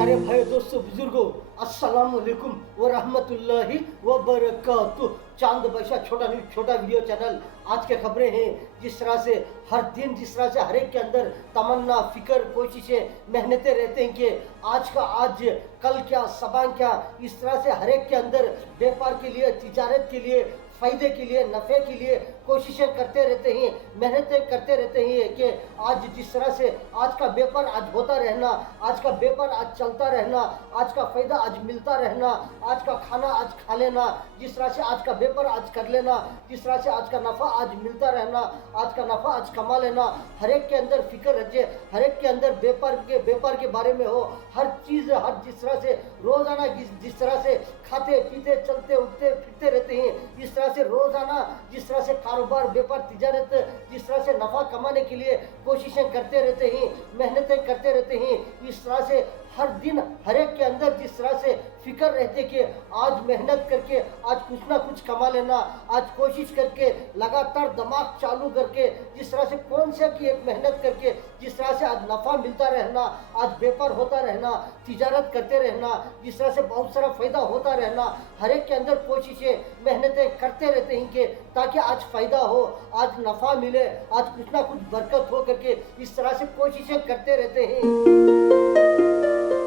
प्यारे भाई दोस्तों बुजुर्गों, अस्सलाम वालेकुम व रहमतुल्लाहि व बरकातुहू। चांद बशा छोटा वीडियो चैनल। आज के खबरें हैं जिस तरह से हर दिन, जिस तरह से हर एक के अंदर तमन्ना, फिक्र, कोशिशें, मेहनतें रहते हैं कि आज का आज, कल क्या, सबा क्या। इस तरह से हर एक के अंदर व्यापार के लिए, तिजारत के लिए, फायदे के लिए, नफ़े के लिए कोशिशें करते रहते हैं, मेहनतें करते रहते हैं कि आज जिस तरह से आज का व्यापार आज होता रहना, आज का व्यापार आज चलता रहना, आज का फायदा आज मिलता रहना, आज का खाना आज खा लेना, जिस तरह से आज का व्यापार आज कर लेना, जिस तरह से आज का नफ़ा आज मिलता रहना, आज का नफ़ा आज कमा लेना। हर एक के अंदर फिक्र रहे, हर एक के अंदर व्यापार के बारे में हो, हर चीज़, हर जिस तरह से रोज़ाना जिस तरह से खाते पीते चलते उठते फिरते रहते हैं, इस तरह से रोज़ाना जिस तरह से कारोबार, व्यापार, तिजारत, जिस तरह से नफ़ा कमाने के लिए कोशिशें करते रहते हैं, मेहनतें करते रहते हैं, इस तरह से हर दिन हर एक के अंदर जिस तरह से फिक्र रहते कि आज मेहनत करके आज कुछ ना कुछ कमा लेना, आज कोशिश करके लगातार दिमाग चालू करके जिस तरह से कौन से की एक मेहनत करके जिस तरह से आज नफ़ा मिलता रहना, आज व्यापार होता रहना, तिजारत करते रहना, जिस तरह से बहुत सारा फायदा होता रहना। हर एक के अंदर कोशिशें, मेहनतें करते रहते हैं कि ताकि आज फ़ायदा हो, आज नफ़ा मिले, आज कुछ ना कुछ बरकत हो करके इस तरह से कोशिशें करते रहते हैं।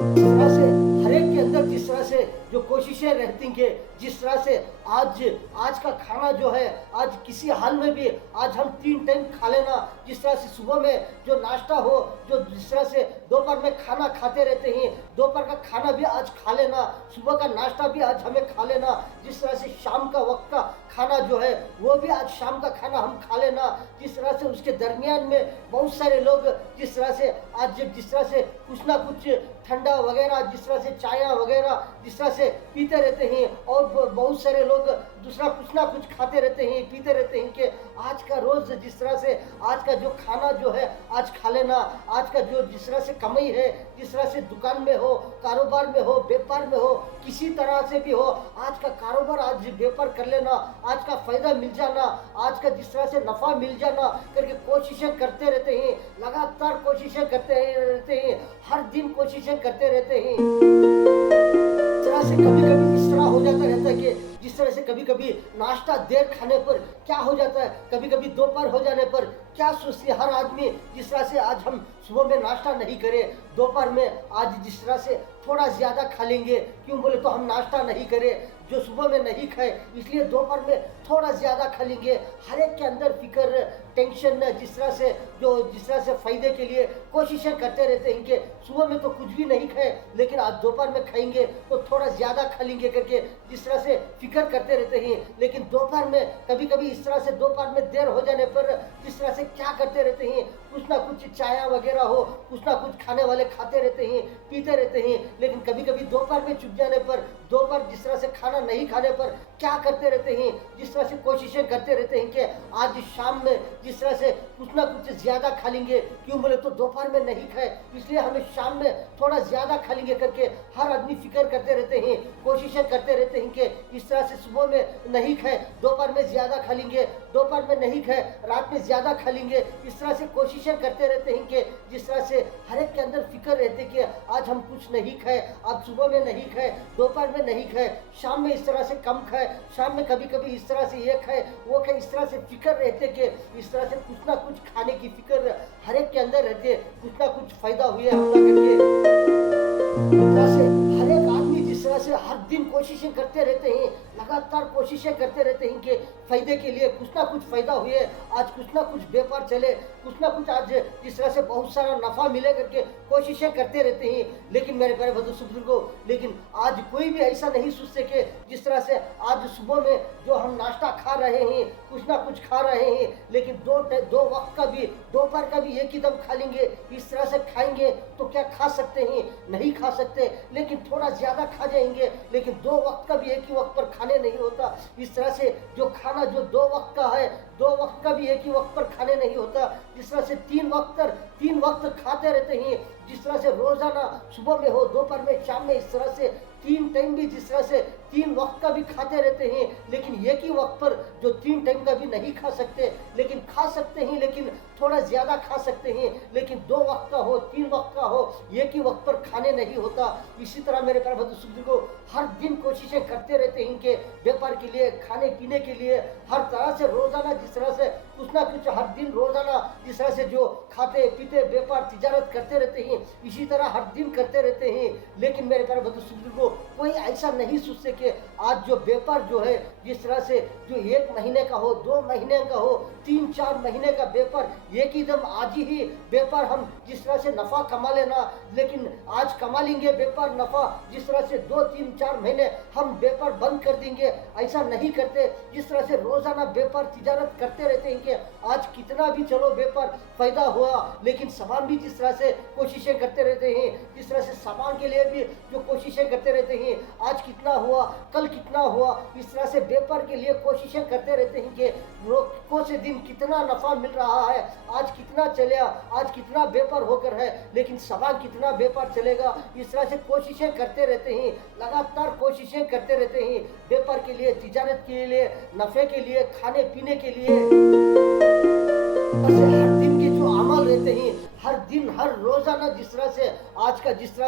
इस तरह से हर एक के अंदर जिस तरह से जो कोशिशें रहती हैं कि जिस तरह से आज का खाना जो है आज किसी हाल में भी आज हम 3 टाइम खा लेना, जिस तरह से सुबह में जो नाश्ता हो, जो जिस तरह से दोपहर में खाना खाते रहते हैं, दोपहर का खाना भी आज खा लेना, सुबह का नाश्ता भी आज हमें खा लेना, जिस तरह से शाम का वक्त का खाना जो है वो भी आज शाम का खाना हम खा लेना, जिस तरह से उसके दरमियान में बहुत सारे लोग जिस तरह से आज जिस तरह से कुछ ना कुछ ठंडा वगैरह, जिस तरह से चाय वगैरह जिस तरह से पीते रहते हैं, और बहुत सारे लोग दूसरा कुछ ना कुछ खाते रहते हैं, पीते रहते हैं कि आज का रोज़ जिस तरह से आज का जो खाना जो है आज खा लेना, आज का जो जिस तरह से कमाई है, जिस तरह से दुकान में हो, कारोबार में हो, व्यापार में हो, किसी तरह से भी हो, आज का कारोबार आज व्यापार कर लेना, आज का फ़ायदा मिल जाना, आज का जिस तरह से नफ़ा मिल जाना करके कोशिशें करते रहते हैं, लगातार कोशिशें करते रहते हैं, हर दिन कोशिशें करते रहते हैं। इस तरह से कभी कभी इस तरह हो जाता रहता है कि जिस तरह से कभी कभी नाश्ता देर खाने पर क्या हो जाता है, कभी कभी दोपहर हो जाने पर क्या सोचती है हर आदमी, जिस तरह से आज हम सुबह में नाश्ता नहीं करें, दोपहर में आज जिस तरह से थोड़ा ज़्यादा खा लेंगे, क्यों बोले तो हम नाश्ता नहीं करें, जो सुबह में नहीं खाए इसलिए दोपहर में थोड़ा ज़्यादा खा लेंगे। हर एक के अंदर फिक्र, टेंशन, जिस तरह से फ़ायदे के लिए कोशिशें करते रहते हैं कि सुबह में तो कुछ भी नहीं खाए लेकिन आज दोपहर में खाएंगे तो थोड़ा ज़्यादा खा लेंगे करके जिस तरह से फिक्र करते रहते हैं। लेकिन दोपहर में कभी कभी इस तरह से दोपहर में देर हो जाने पर जिस तरह से क्या करते रहते हैं, कुछ ना कुछ चाय वगैरह हो, कुछ ना कुछ खाने वाले खाते रहते हैं, पीते रहते हैं। लेकिन कभी कभी दोपहर में चुक जाने पर, दोपहर जिस तरह से खाना नहीं खाने पर क्या करते रहते हैं, जिस तरह से कोशिशें करते रहते हैं कि आज शाम में जिस तरह से कुछ ना कुछ ज़्यादा खा लेंगे, क्यों बोले तो दोपहर में नहीं खाए इसलिए हमें शाम में थोड़ा ज़्यादा खा लेंगे करके हर आदमी फिक्र करते रहते हैं, कोशिशें करते रहते हैं कि इस तरह से सुबह में नहीं खाए दोपहर में ज़्यादा खा लेंगे, दोपहर में नहीं खाए रात में ज़्यादा खा लेंगे। इस तरह से कोशिशें करते रहते हैं कि जिस तरह से हर एक के अंदर फिक्र रहते कि आज हम कुछ नहीं खाए, आज सुबह में नहीं खाए, दोपहर में नहीं खाए, शाम में इस तरह से कम खाए, शाम में कभी कभी इस तरह से ये खाए वो खाए। इस तरह से फिक्र रहते कि इस तरह से कुछ ना कुछ खाने की फिक्र हर एक के अंदर रहती है, कुछ ना कुछ फायदा हुए हमला करके। इस तरह से हर एक आदमी जिस तरह से हर दिन कोशिशें करते रहते हैं, लगातार कोशिशें करते रहते हैं कि फ़ायदे के लिए कुछ ना कुछ फ़ायदा हुए, आज कुछ ना कुछ व्यापार चले, कुछ ना कुछ आज जिस तरह से बहुत सारा नफ़ा मिले करके कोशिशें करते रहते हैं। लेकिन मेरे प्यारे बुजुर्गों, लेकिन आज कोई भी ऐसा नहीं सोचते कि जिस तरह से आज सुबह में जो हम नाश्ता खा रहे हैं, कुछ ना कुछ खा रहे हैं, लेकिन दो वक्त का भी, दोपहर का भी एक ही दम खा लेंगे, इस तरह से खाएंगे तो क्या खा सकते हैं, नहीं खा सकते, लेकिन थोड़ा ज़्यादा खा जाएंगे, लेकिन 2 वक्त का भी एक ही वक्त पर खाने नहीं होता। इस तरह से जो खाना जो 2 वक्त का है, 2 वक्त का भी एक ही वक्त पर खाने नहीं होता, जिस तरह से 3 वक्त खाते रहते हैं, जिस तरह से रोज़ाना सुबह में हो, दोपहर में, शाम में, इस तरह से 3 टाइम भी जिस तरह से 3 वक्त का भी खाते रहते हैं। लेकिन एक ही वक्त पर जो 3 टाइम का भी नहीं खा सकते, लेकिन खा सकते हैं, लेकिन थोड़ा ज़्यादा खा सकते हैं। लेकिन 2 वक्त का हो, 3 वक्त का हो, एक ही वक्त पर खाने नहीं होता। इसी तरह मेरे प्यारे बुजुर्गों, हर दिन कोशिशें करते रहते हैं इनके व्यापार के लिए, खाने पीने के लिए, हर तरह से रोजाना जिस तरह से कुछ ना कुछ हर दिन रोजाना जिस तरह से जो खाते पीते व्यापार तिजारत करते रहते हैं, इसी तरह हर दिन करते रहते हैं। लेकिन मेरे प्यारे बुजुर्गों, कोई ऐसा नहीं सोचते कि आज जो व्यापार जो है जिस तरह से जो 1 महीने का हो, 2 महीने का हो, 3-4 महीने का व्यापार, एक ही दम आज ही व्यापार हम जिस तरह से नफा कमा लेना, लेकिन आज कमा लेंगे व्यापार नफा, जिस तरह से 2-3-4 महीने हम व्यापार बंद कर देंगे, ऐसा नहीं करते। जिस तरह से रोजाना व्यापार तिजारत करते रहते हैं कि आज कितना भी चलो व्यापार फायदा हुआ, लेकिन सामान भी जिस तरह से कोशिशें करते रहते हैं, जिस तरह से सामान के लिए भी जो कोशिशें करते रहते हैं, आज कितना हुआ, कल कितना हुआ, इस तरह से व्यापार के लिए कोशिशें करते रहते हैं कि रोज से दिन कितना नफा मिल रहा है, आज कितना चलेगा, आज कितना व्यापार होकर है, लेकिन सामान कितना व्यापार चलेगा, इस तरह से कोशिशें करते रहते हैं, लगातार कोशिशें करते रहते हैं व्यापार के लिए, तिजारत के लिए, नफे के लिए, खाने पीने के लिए। हर दिन के जो अमल रहते हैं, हर दिन हर रोजाना जिस तरह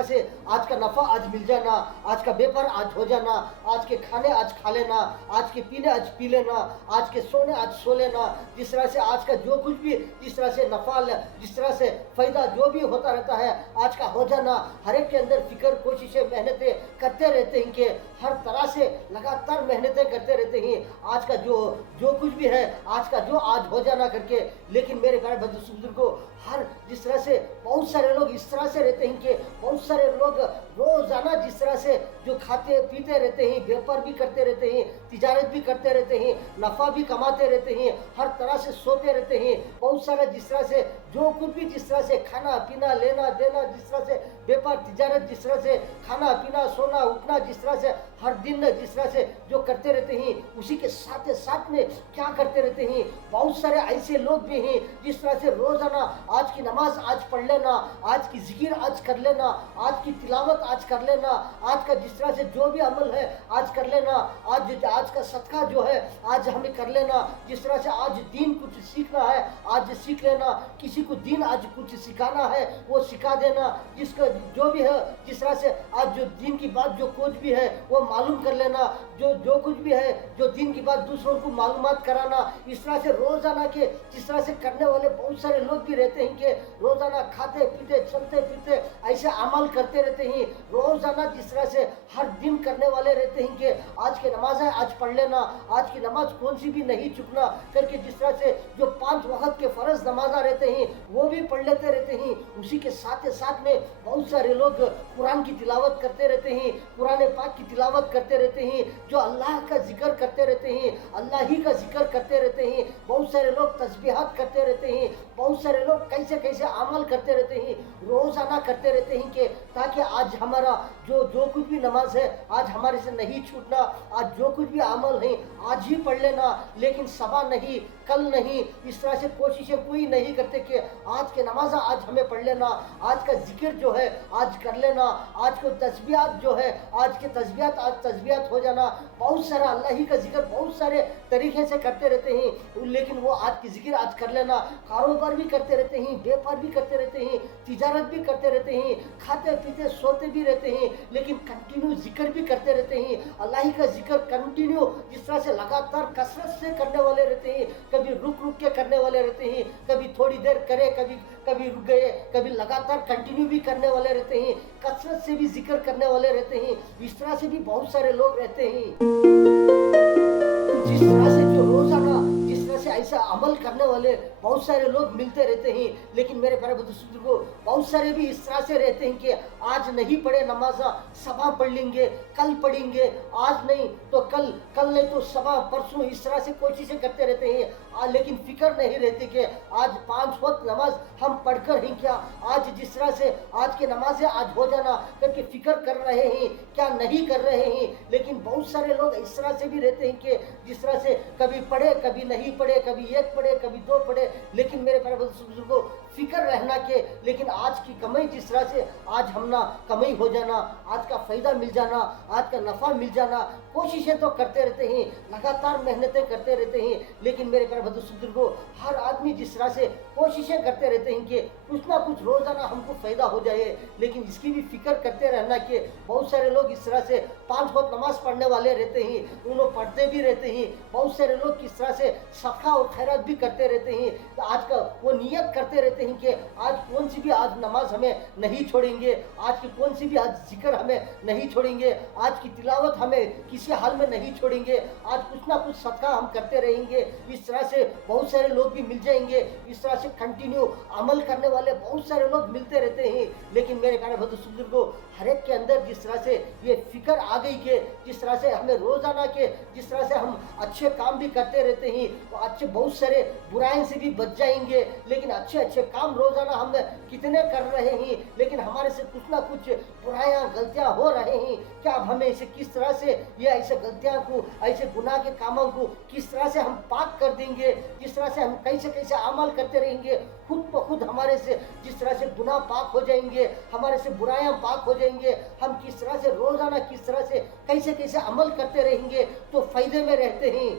से आज का नफा आज मिल जाना, आज का व्यापार आज हो जाना, आज के खाने आज खा लेना, आज के पीने आज पी लेना, आज के सोने आज सो लेना, जिस तरह से आज का जो कुछ भी जिस तरह से नफा जिस तरह से फायदा जो भी होता रहता है आज का हो जाना, हर एक के अंदर फिक्र कोशिशें मेहनतें करते रहते हैं कि हर तरह से लगातार मेहनतें करते रहते हैं आज का जो कुछ भी है आज का जो आज हो जाना करके। लेकिन मेरे प्यारे बुजुर्गों, हर जिस तरह से बहुत सारे लोग इस तरह से रहते हैं कि बहुत सारे लोग रोजाना जिस तरह से जो खाते पीते रहते हैं, व्यापार भी करते रहते हैं, तिजारत भी करते रहते हैं, नफा भी कमाते रहते हैं, हर तरह से सोते रहते हैं, बहुत सारा जिस तरह से जो कुछ भी जिस तरह से खाना पीना लेना देना, जिस तरह से व्यापार तिजारत, जिस तरह से खाना पीना सोना उठना, जिस तरह से हर दिन जिस तरह से जो करते रहते हैं, उसी के साथ साथ में क्या करते रहते हैं, बहुत सारे ऐसे लोग भी हैं जिस तरह से रोजाना आज की नमाज आज पढ़ लेना, आज की जिक्र आज कर लेना, आज की तिलावत आज कर लेना, आज का जिस तरह से जो भी अमल है आज कर लेना, आज का सदका जो है आज हमें कर लेना, जिस तरह से आज दीन कुछ सीखना है आज सीख लेना, किसी को दीन आज कुछ सिखाना है वो सिखा देना, जिसका जो भी है जिस तरह से आज जो दीन की बात जो कुछ भी है वो मालूम कर लेना, जो कुछ भी है जो दीन की बात दूसरों को मालूमात कराना, इस तरह से रोजाना के जिस तरह से करने वाले बहुत सारे लोग भी रहते हैं कि रोजाना खाते पीते चलते फिरते ऐसे अमल करते रहते हैं, रोजाना जिस तरह से हर दिन करने वाले रहते हैं कि आज की नमाज है आज पढ़ लेना, आज की नमाज कौन सी भी नहीं चुकना करके, जिस तरह से जो 5 वक्त के फर्ज नमाजा रहते हैं वो भी पढ़ लेते रहते हैं। उसी के साथ में बहुत सारे लोग कुरान की तिलावत करते रहते हैं, कुरान पाक की तिलावत करते रहते हैं, जो अल्लाह का जिक्र करते रहते हैं, अल्लाह ही का जिक्र करते रहते हैं, बहुत सारे लोग तस्बीहात करते रहते हैं, बहुत सारे लोग कैसे अमल करते रहते हैं, रोजाना करते रहते हैं कि ताकि आज हमारा जो कुछ भी नमाज है आज हमारे से नहीं छूटना, आज जो कुछ भी अमल है आज ही पढ़ लेना, लेकिन सबा नहीं कल नहीं, इस तरह से कोशिशें कोई नहीं करते कि आज के नमाज आज हमें पढ़ लेना, आज का जिक्र जो है आज कर लेना, आज को तस्बीहात जो है आज के तस्बीहात आज तस्बीहात हो जाना, बहुत सारा अल्लाह ही का जिक्र बहुत सारे तरीके से करते रहते हैं, लेकिन वो आज की जिक्र आज कर लेना, कारोबार भी करते रहते हैं, व्यापार भी करते रहते हैं, तिजारत भी करते रहते हैं, खाते पीते सोते भी रहते हैं, लेकिन कंटिन्यू जिक्र भी करते रहते हैं, अल्लाह ही का जिक्र कंटिन्यू जिस तरह से लगातार कसरत से करने वाले रहते हैं, कभी रुक के करने वाले रहते हैं, कभी थोड़ी देर करे कभी रुक गए, कभी लगातार कंटिन्यू भी करने वाले रहते हैं, कसरत से भी जिक्र करने वाले रहते हैं, इस तरह से भी बहुत सारे लोग रहते हैं। जिस तरह से जो रोजाना जिस तरह से ऐसा अमल करने वाले बहुत सारे लोग मिलते रहते हैं, लेकिन मेरे प्यारे बुजुर्गों बहुत सारे भी इस तरह से रहते हैं कि आज नहीं पढ़े नमाजा सबा पढ़ लेंगे, कल पढ़ेंगे, आज नहीं तो कल नहीं तो सबा परसों, इस तरह से कोशिशें करते रहते हैं, लेकिन फिक्र नहीं रहती कि आज 5 वक्त नमाज हम पढ़कर ही क्या, आज जिस तरह से आज की नमाज आज हो जाना करके फिक्र कर रहे हैं क्या नहीं कर रहे हैं। लेकिन बहुत सारे लोग इस तरह से भी रहते हैं कि जिस तरह से कभी पढ़े कभी नहीं पढ़े, कभी 1 पढ़े कभी 2 पढ़े, लेकिन मेरे प्यारे बुजुर्गों फिक्र रहना के, लेकिन आज की कमाई जिस तरह से आज हम ना कमाई हो जाना, आज का फ़ायदा मिल जाना, आज का नफ़ा मिल जाना, कोशिशें तो करते रहते हैं, लगातार मेहनतें करते रहते हैं, लेकिन मेरे प्यारे बुजुर्गों, हर आदमी जिस तरह से कोशिशें करते रहते हैं कि कुछ ना कुछ रोज़ाना हमको फ़ायदा हो जाए, लेकिन इसकी भी फिक्र करते रहना कि बहुत सारे लोग इस तरह से 5 वक्त नमाज़ पढ़ने वाले रहते हैं, उन लोग पढ़ते भी रहते हैं, बहुत सारे लोग किस तरह से सदका और खैरात भी करते रहते हैं, तो आज का वो नियत करते रहते हैं कि आज कौन सी भी आज नमाज हमें नहीं छोड़ेंगे, आज की कौन सी भी आज जिक्र हमें नहीं छोड़ेंगे, आज की तिलावत हमें किसी हाल में नहीं छोड़ेंगे, आज कुछ ना कुछ सदका हम करते रहेंगे। इस तरह से बहुत सारे लोग भी मिल जाएंगे, इस तरह से कंटिन्यू अमल करने वाले बहुत सारे लोग मिलते रहते हैं, लेकिन मेरे प्यारे बुजुर्गों, हर एक के अंदर जिस तरह से ये फिक्र आ गई कि जिस तरह से हमें रोजाना के जिस तरह से हम अच्छे काम भी करते रहते हैं, तो अच्छे बहुत सारे बुराइयों से भी बच जाएंगे, लेकिन अच्छे अच्छे काम रोजाना हम कितने कर रहे हैं, लेकिन हमारे से कुछ ना कुछ बुराइयां गलतियां हो रहे हैं। क्या अब हमें इसे किस तरह से ये ऐसे गलतियां को, ऐसे गुनाह के कामों को किस तरह से हम पाक कर देंगे, जिस तरह से हम कैसे कैसे अमल करते रहेंगे, खुद ब खुद हमारे से जिस तरह से गुनाह पाक हो जाएंगे, हमारे से बुराइयां पाक हो जाएंगे, हम किस तरह से रोजाना किस तरह से कैसे कैसे अमल करते रहेंगे तो फायदे में रहते हैं।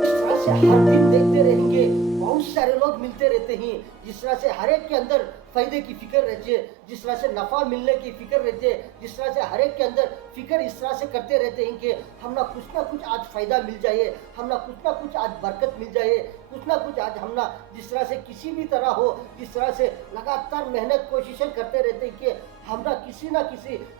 इस तरह से हर दिन देखते रहेंगे, बहुत सारे लोग मिलते रहते हैं, जिस तरह से हर एक के अंदर फायदे की फिक्र रहती है, जिस तरह से नफा मिलने की फिक्र रहती है, जिस तरह से हर एक के अंदर फिक्र इस तरह से करते रहते हैं कि हम ना कुछ आज फायदा मिल जाए, हम ना कुछ आज बरकत मिल जाए, कुछ ना कुछ आज हम ना जिस तरह से किसी भी तरह हो, जिस तरह से लगातार मेहनत कोशिशें करते रहते हैं कि हम ना किसी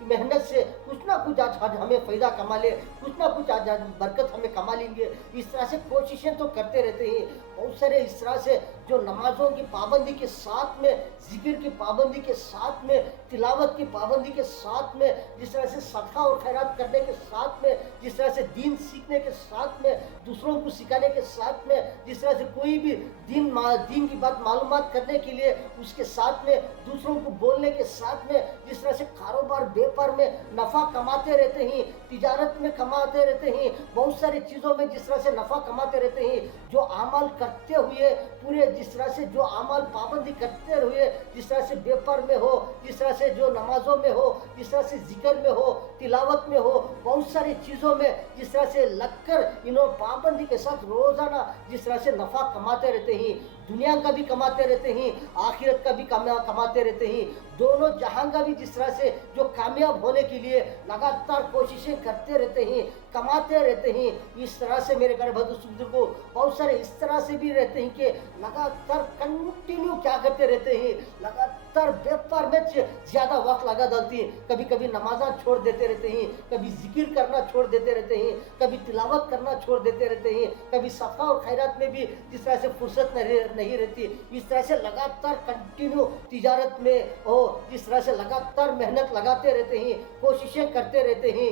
मेहनत से कुछ ना कुछ आज हमें फ़ायदा कमा ले, कुछ ना कुछ आज बरकत हमें कमा लेंगे। इस तरह से कोशिशें तो करते रहते हैं। बहुत सारे इस तरह से जो नमाजों की पाबंदी के साथ में, जिक्र की पाबंदी के साथ में, तिलावत की पाबंदी के साथ में, जिस तरह से सदका और खैरात करने के साथ में, जिस तरह से दीन सीखने के साथ में, दूसरों को सिखाने के साथ में, जिस तरह से कोई भी दीन की बात मालूमात करने के लिए उसके साथ में, दूसरों को बोलने के साथ में, जिस तरह से कारोबार व्यापार में नफ़ा कमाते रहते हैं, तिजारत में कमाते रहते हैं, बहुत सारी चीज़ों में जिस तरह से नफ़ा कमाते रहते हैं, जो अमल करते हुए पूरे जिस तरह से जो अमल पाबंदी करते हुए, जिस तरह से व्यापार में हो, जिस तरह से जो नमाजों में हो, जिस तरह से जिक्र में हो, तिलावत में हो, बहुत सारी चीज़ों में जिस तरह से लगकर इन्हों पाबंदी के साथ रोज़ाना जिस तरह से नफ़ा कमाते रहते हैं, दुनिया का भी कमाते रहते हैं, आखिरत का भी कमाते रहते हैं, दोनों जहां का भी जिस तरह से जो कामयाब होने के लिए लगातार कोशिशें करते रहते हैं, कमाते रहते हैं। इस तरह से मेरे प्यारे बुजुर्गों, बहुत सारे इस तरह से भी रहते हैं कि लगातार कंटिन्यू क्या करते रहते हैं, लगातार व्यापार में ज़्यादा वक्त लगा डालती हैं, कभी कभी नमाज़ा छोड़ देते रहते हैं, कभी जिक्र करना छोड़ देते रहते हैं, कभी तिलावत करना छोड़ देते रहते हैं, कभी सदका और खैरात में भी जिस तरह से फुर्सत नहीं रहती। इस तरह से लगातार कंटिन्यू तिजारत में हो, जिस तरह से लगातार मेहनत लगाते रहते हैं, कोशिशें करते रहते हैं।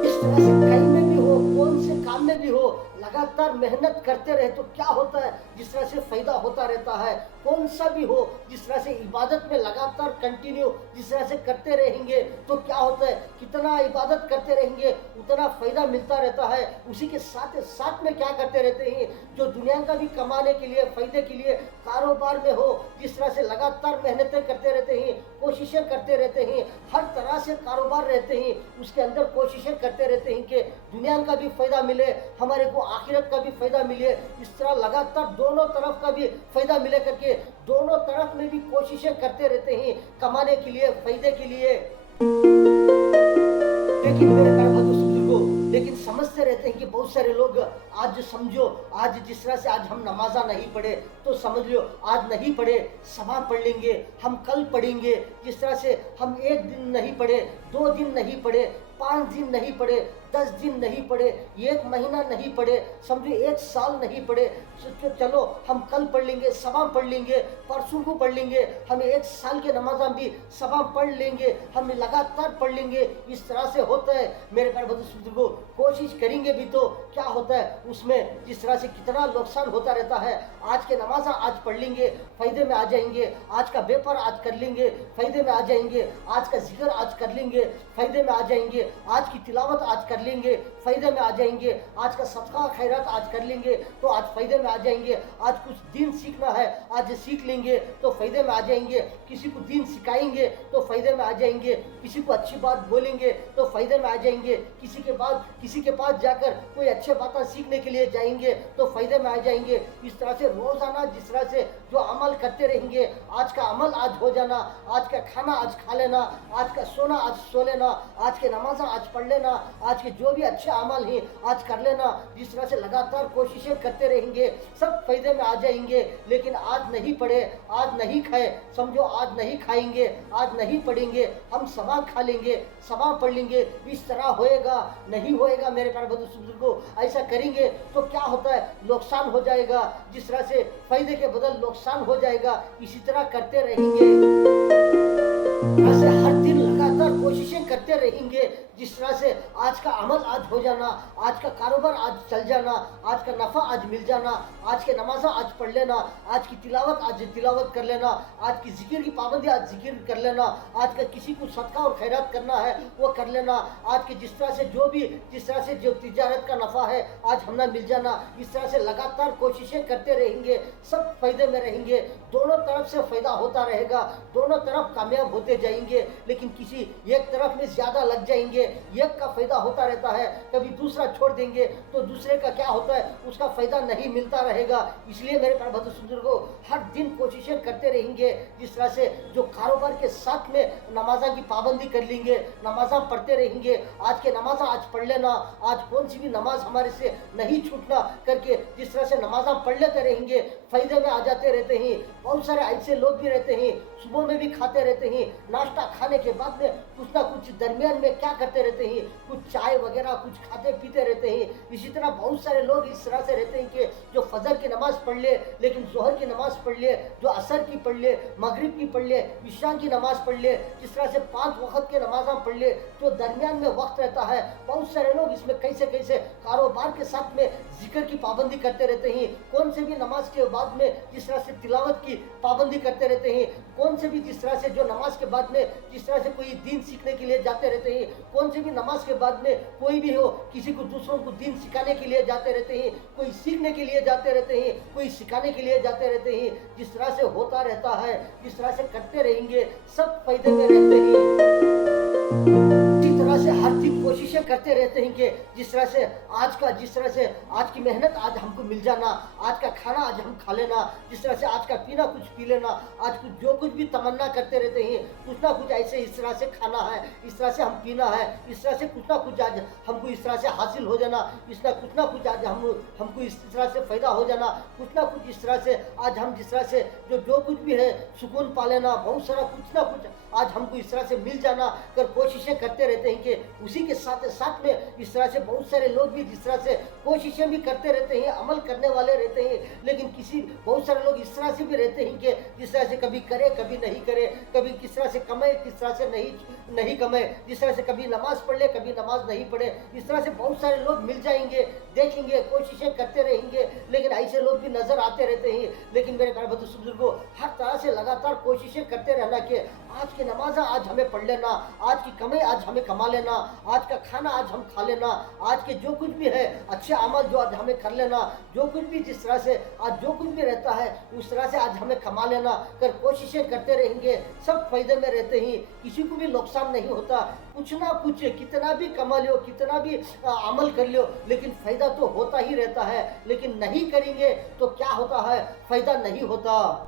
इस तरह से कहीं में भी हो, कौन से काम में भी हो, लगातार मेहनत करते रहे तो क्या होता है, जिस तरह से फायदा होता रहता है। कौन सा भी हो, जिस तरह से इबादत में लगातार कंटिन्यू जिस तरह से करते रहेंगे तो क्या होता है, कितना इबादत करते रहेंगे उतना फायदा मिलता रहता है। उसी के साथ साथ में क्या करते रहते हैं, जो दुनिया का भी कमाने के लिए, फायदे के लिए कारोबार में हो, जिस तरह से लगातार मेहनतें करते रहते हैं, कोशिशें करते रहते हैं, हर तरह से कारोबार रहते हैं, उसके अंदर कोशिशें करते रहते हैं कि दुनिया का भी फायदा मिले, हमारे को आखिरत का भी फायदा मिले। इस तरह लगातार दोनों तरफ का भी फायदा मिले करके दोनों तरफ में भी कोशिशें करते रहते हैं कमाने के लिए, फायदे के लिए। लेकिन मेरे प्यारे बुजुर्गों, लेकिन समझते रहते हैं कि बहुत सारे लोग आज समझो, आज जिस तरह से आज हम नमाजा नहीं पढ़े तो समझ लो आज नहीं पढ़े, सभा पढ़ लेंगे, हम कल पढ़ेंगे। जिस तरह से हम एक दिन नहीं पढ़े, 2 दिन नहीं पढ़े, 5 दिन नहीं पढ़े, 10 दिन नहीं पढ़े, 1 महीना नहीं पढ़े, समझो 1 साल नहीं पढ़े, चलो हम कल पढ़ लेंगे, सभा पढ़ लेंगे, परसों को पढ़ लेंगे, हम 1 साल के नमाज भी सभा पढ़ लेंगे, हम लगातार पढ़ लेंगे। इस तरह से होता है मेरे प्यारे बुजुर्गों, कोशिश करेंगे भी तो क्या होता है उसमें, जिस तरह से कितना नुकसान होता रहता है। आज के नमाज आज पढ़ लेंगे, फायदे में आ जाएंगे, आज का व्यापार आज कर लेंगे, फायदे में आ जाएंगे, आज का जिक्र आज कर लेंगे, फायदे में आ जाएंगे, आज की तिलावत आज कर लेंगे, फ़ायदे में आ जाएंगे। आज का सदका खैरात आज कर लेंगे तो आज फ़ायदे में आ जाएंगे। आज कुछ दीन सीखना है, आज सीख लेंगे तो फ़ायदे में आ जाएंगे। किसी को दीन सिखाएंगे तो फ़ायदे में आ जाएंगे। किसी को अच्छी बात बोलेंगे तो फ़ायदे में आ जाएंगे। किसी के पास जाकर कोई अच्छी बातें सीखने के लिए जाएंगे तो फ़ायदे में आ जाएंगे। इस तरह से रोज़ाना जिस तरह से जो अमल करते रहेंगे, आज का अमल आज हो जाना, आज का खाना आज खा लेना, आज का सोना आज सो लेना, आज के नमाज़ आज पढ़ लेना, आज के जो भी अच्छे अमल हैं आज कर लेना। जिस तरह से लगातार कोशिशें करते रहेंगे सब फ़ायदे में आ जाएंगे। लेकिन आज नहीं पढ़े, आज नहीं खाए, समझो आज नहीं खाएंगे, आज नहीं पढ़ेंगे, हम सवा खा लेंगे, सवा पढ़ लेंगे, इस तरह होएगा नहीं होएगा मेरे प्यारे बुजुर्गों। ऐसा करेंगे तो क्या होता है, नुकसान हो जाएगा। जिस तरह से फायदे के बदल नुकसान हो जाएगा, इसी तरह करते रहेंगे। ऐसे हर दिन लगातार कोशिशें करते रहेंगे। जिस तरह से आज का अमल आज हो जाना, आज का कारोबार आज चल जाना, आज का नफ़ा आज मिल जाना, आज के नमाज़ आज पढ़ लेना, आज की तिलावत आज तिलावत कर लेना, आज की जिक्र की पाबंदी आज जिक्र कर लेना, आज का किसी को सदका और खैरात करना है वो कर लेना। आज के जिस तरह से जो तिजारत का नफ़ा है आज हमें मिल जाना। इस तरह से लगातार कोशिशें करते रहेंगे, सब फायदे में रहेंगे। दोनों तरफ से फ़ायदा होता रहेगा, दोनों तरफ कामयाब होते जाएंगे। लेकिन किसी एक तरफ में ज़्यादा लग जाएंगे, एक का फायदा होता रहता है, कभी दूसरा छोड़ देंगे तो दूसरे का क्या होता है, उसका फायदा नहीं मिलता रहेगा। इसलिए मेरे प्यारे बुजुर्गों, हर दिन कोशिशें करते रहेंगे। जिस तरह से जो कारोबार के साथ में नमाज़ा की पाबंदी कर लेंगे, नमाज़ा पढ़ते रहेंगे, आज के नमाज़ा आज पढ़ लेना, आज कौन सी भी नमाज हमारे से नहीं छूटना करके जिस तरह से नमाज़ा पढ़ लेते रहेंगे, फायदे में आ जाते रहते हैं। बहुत सारे ऐसे लोग भी रहते हैं, सुबह में भी खाते रहते हैं, नाश्ता खाने के बाद में कुछ ना कुछ दरमियान में क्या करते रहते हैं, कुछ चाय वगैरह कुछ खाते पीते रहते हैं। इसी तरह बहुत सारे लोग इस तरह से रहते हैं कि जो फजर की नमाज पढ़ ले, लेकिन जोहर की नमाज पढ़ ले, जो असर की पढ़ ले, मगरिब की पढ़ ले, इशा की नमाज पढ़ ले, जिस तरह से 5 वक्त के नमाज़ा पढ़ ले, जो दरमियान में वक्त रहता है। बहुत सारे लोग इसमें कैसे कैसे कारोबार के साथ में जिक्र की पाबंदी करते रहते हैं। कौन से भी नमाज के बाद में जिस तरह से तिलावत की पाबंदी करते रहते हैं, कौन से भी जिस तरह से जो नमाज के बाद में जिस तरह से कोई दीन सीखने के लिए जाते रहते हैं, कौन से भी नमाज के बाद में कोई भी हो किसी को दूसरों को दीन सिखाने के लिए जाते रहते हैं, कोई सीखने के लिए जाते रहते हैं, कोई सिखाने के लिए जाते रहते हैं। जिस तरह से होता रहता है, जिस तरह से करते रहेंगे, सब फायदे में रहते हैं। इसी तरह से हर दिन कोशिशें करते रहते हैं कि जिस तरह से आज की मेहनत आज हमको मिल जाना, आज का खाना आज हम खा लेना, जिस तरह से आज का पीना कुछ पी लेना, आज कुछ जो कुछ भी तमन्ना करते रहते हैं, कुछ ना कुछ ऐसे इस तरह से खाना है, इस तरह से हम पीना है, इस तरह से कुछ ना कुछ आज हमको इस तरह से हासिल हो जाना, कुछ ना कुछ आज हमको इस तरह से फ़ायदा हो जाना, कुछ ना कुछ इस तरह से आज हम जिस तरह से जो कुछ भी है सुकून पा लेना, बहुत सारा कुछ ना कुछ आज हमको इस तरह से मिल जाना कर कोशिशें करते रहते हैं। कि उसी के साथ में इस तरह से बहुत सारे लोग भी जिस तरह से कोशिशें भी करते रहते हैं, अमल करने वाले रहते हैं। लेकिन बहुत सारे लोग इस तरह से भी रहते हैं कि जिस तरह से कभी करे कभी नहीं करे, कभी किस तरह से कमाए किस तरह से नहीं कमाए, जिस तरह से कभी नमाज पढ़ ले कभी नमाज नहीं पढ़े। इस तरह से बहुत सारे लोग मिल जाएंगे, देखेंगे, कोशिशें करते रहेंगे, लेकिन ऐसे लोग भी नजर आते रहते हैं। लेकिन मेरे प्यारे बुजुर्गों, हर तरह से लगातार कोशिशें करते रहना कि आज की नमाज आज हमें पढ़ लेना, आज की कमाई आज हमें कमा लेना, आज का खाना आज हम खा लेना, आज के जो कुछ भी है अच्छे अमल जो आज हमें कर लेना, जो कुछ भी जिस तरह से आज जो कुछ भी रहता है उस तरह से आज हमें कमा लेना कर कोशिशें करते रहेंगे। सब फायदे में रहते हैं, किसी को भी नुकसान नहीं होता। कुछ ना कुछ कितना भी कमा लो, कितना भी अमल कर लो, लेकिन फायदा तो होता ही रहता है। लेकिन नहीं करेंगे तो क्या होता है, फायदा नहीं होता।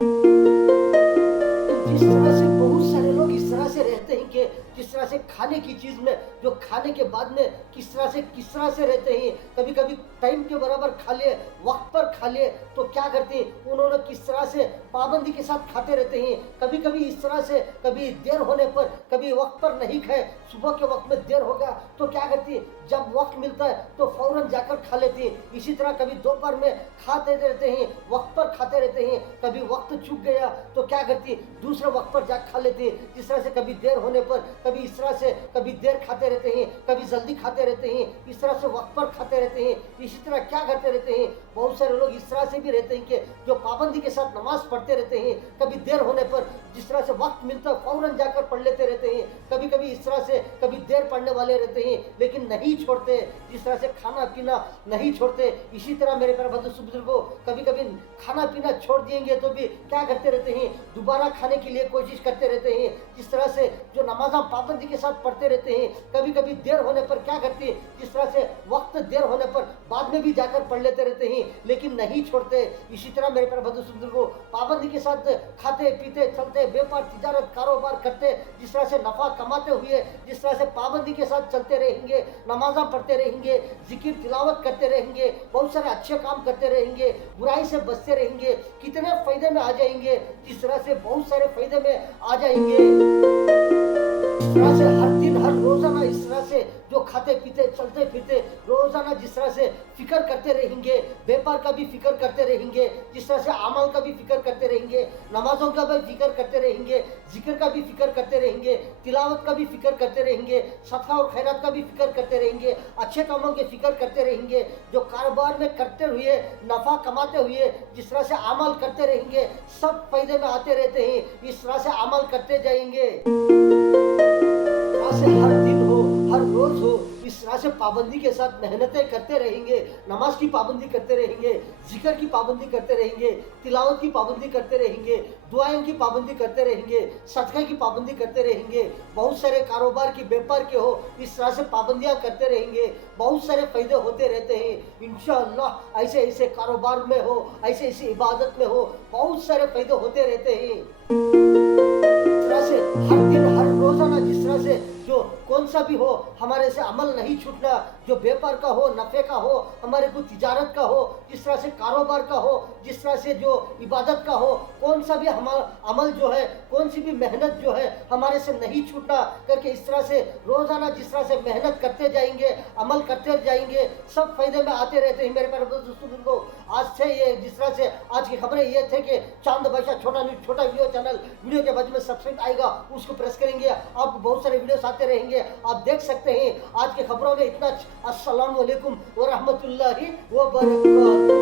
जिस तरह से बहुत सारे लोग इस तरह से रहते हैं कि जिस तरह से खाने की चीज़ में जो खाने के बाद में किस तरह से रहते हैं, कभी कभी टाइम के बराबर खा ले, वक्त पर खा ले, तो क्या करते हैं उन्होंने किस तरह से पाबंदी के साथ खाते रहते हैं। कभी कभी इस तरह से कभी देर होने पर कभी वक्त पर नहीं खाए, सुबह के वक्त में देर हो गया तो क्या करती है, जब वक्त मिलता है तो फौरन जाकर खा लेती है। इसी तरह कभी दोपहर में खाते रहते हैं, वक्त पर खाते रहते हैं, कभी वक्त चूक गया तो क्या करती है दूसरे वक्त पर जाकर खा लेती है। जिस तरह से कभी देर होने पर कभी इस तरह से कभी देर खाते रहते हैं, कभी जल्दी खाते रहते हैं, इस तरह से वक्त पर खाते रहते हैं। इसी तरह क्या करते रहते हैं, बहुत सारे लोग इस तरह से भी रहते हैं कि जो पाबंदी के साथ नमाज पढ़ते रहते हैं, कभी देर होने पर जिस तरह से वक्त मिलता है फौरन जाकर पढ़ लेते रहते हैं, कभी कभी इस तरह से कभी देर पढ़ने वाले रहते हैं लेकिन नहीं छोड़ते, जिस तरह से खाना पीना नहीं छोड़ते। इसी तरह मेरे प्यारे बुजुर्गों, कभी कभी खाना पीना छोड़ दिएंगे तो भी क्या करते रहते हैं, दोबारा खाने के लिए कोशिश करते रहते हैं। जिस तरह से जो नमाज़ पाबंदी के साथ पढ़ते रहते हैं, कभी कभी देर होने पर क्या करते हैं, जिस तरह से वक्त देर होने पर बाद में भी जाकर पढ़ लेते रहते हैं लेकिन नहीं छोड़ते। इसी तरह मेरे प्यारे बुजुर्गों, पाबंदी के साथ खाते पीते चलते, व्यापार तिजारत कारोबार करते, जिस तरह से नफा कमाते हुए जिस तरह से पाबंदी के साथ चलते रहेंगे, नमाज़ा पढ़ते रहेंगे, जिक्र तिलावत करते रहेंगे, बहुत सारे अच्छे काम करते रहेंगे, बुराई से बचते रहेंगे, कितने फायदे में आ जाएंगे, जिस तरह से बहुत सारे फायदे में आ जाएंगे। इस तरह से हर दिन हर रोजाना इस तरह से जो खाते पीते चलते फिरते रोजाना जिस तरह से फिक्र करते रहेंगे, व्यापार का भी फिक्र करते रहेंगे, जिस तरह से अमल का भी फिक्र करते रहेंगे, नमाजों का भी फिक्र करते रहेंगे, जिक्र का भी फिक्र करते रहेंगे, तिलावत का भी फिक्र करते रहेंगे, सदका और खैरात का भी फिक्र करते रहेंगे, अच्छे कामों के फिक्र करते रहेंगे, जो कारोबार में करते हुए नफा कमाते हुए जिस तरह से अमल करते रहेंगे, सब फायदे में आते रहते हैं। इस तरह से अमल करते जाएंगे, से हर दिन हो हर रोज हो, इस तरह से पाबंदी के साथ मेहनतें करते रहेंगे, नमाज की पाबंदी करते रहेंगे, जिक्र की पाबंदी करते रहेंगे, तिलावत की पाबंदी करते रहेंगे, दुआओं की पाबंदी करते रहेंगे, सदका की पाबंदी करते रहेंगे, बहुत सारे कारोबार की व्यापार के हो इस तरह से पाबंदियां करते रहेंगे, बहुत सारे फायदे होते रहते हैं। इंशाअल्लाह ऐसे ऐसे कारोबार में हो, ऐसे ऐसे इबादत में हो, बहुत सारे फायदे होते रहते हैं। इस तरह से हर दिन हर रोजाना जिस तरह से जो कौन सा भी हो हमारे से अमल नहीं छूटना, जो व्यापार का हो, नफे का हो, हमारे को तिजारत का हो, जिस तरह से कारोबार का हो, जिस तरह से जो इबादत का हो, कौन सा भी हमारा अमल जो है, कौन सी भी मेहनत जो है हमारे से नहीं छूटना करके इस तरह से रोजाना जिस तरह से मेहनत करते जाएंगे, अमल करते जाएंगे, सब फायदे में आते रहते हैं। मेरे प्यारे दोस्तों, आज से ये जिस तरह से आज की खबरें ये थे कि चांद बादशाह छोटा वीडियो चैनल, वीडियो के बाद में सब्सक्राइब आएगा उसको प्रेस करेंगे, आपको बहुत सारे वीडियोस आते रहेंगे, आप देख सकते हैं। आज की खबरों में इतना। अस्सलाम वालेकुम व रहमतुल्लाहि व बरकातहू।